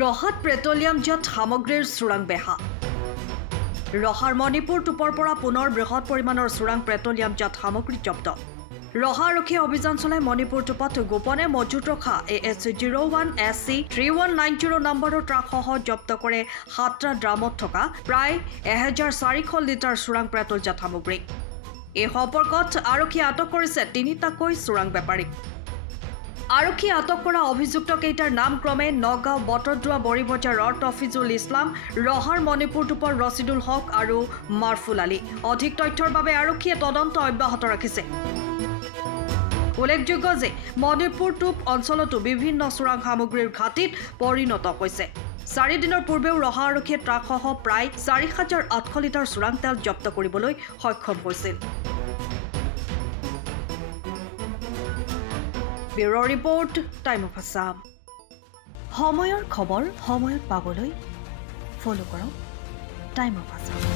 ৰহাত পেট্ৰলিয়ামজাত সামগ্ৰীৰ চোৰাং বেহা। ৰহাৰ মণিপুৰ টুপৰ পৰা পুনৰ বৃহৎ পৰিমাণৰ চোৰাং পেট্ৰলিয়ামজাত সামগ্ৰী জব্দ। ৰহা আৰক্ষীয়ে অভিযান চলাই মণিপুৰ টুপত গোপনে মজুত ৰখা AS01 SC 3190 নম্বৰৰ ট্ৰাকসহ জব্দ কৰে 7টা ড্ৰামত থকা প্ৰায় 1400 লিটাৰ চোৰাং পেট্ৰলজাত সামগ্ৰী। এই সম্পৰ্কত আৰক্ষীয়ে আটক কৰিছে 3টাকৈ চোৰাং বেপাৰীক। আৰক্ষীয়ে আটক কৰা অভিযুক্তকেইটাৰ নাম ক্ৰমে নগাঁও বটদ্ৰোৱা বৰিবজাৰৰ তফিজুল ইছলাম, ৰহাৰ মণিপুৰ টুপৰ ৰচিদুল হক আৰু মাৰফুল আলী। অধিক তথ্যৰ বাবে আৰক্ষীয়ে তদন্ত অব্যাহত ৰাখিছে। উল্লেখযোগ্য যে মণিপুৰ টুপ অঞ্চলতো বিভিন্ন চোৰাং সামগ্ৰীৰ ঘাটিত পৰিণত হৈছে। 4 দিনৰ পূৰ্বেও ৰহা আৰক্ষীয়ে ট্ৰাকসহ প্ৰায় 4800 লিটাৰ চোৰাং তেল জব্দ কৰিবলৈ সক্ষম হৈছিল। Bureau report, time of Assam. সময়ৰ খবৰ সময়ত পাবলৈ ফলো কৰক টাইম অফ আছাম।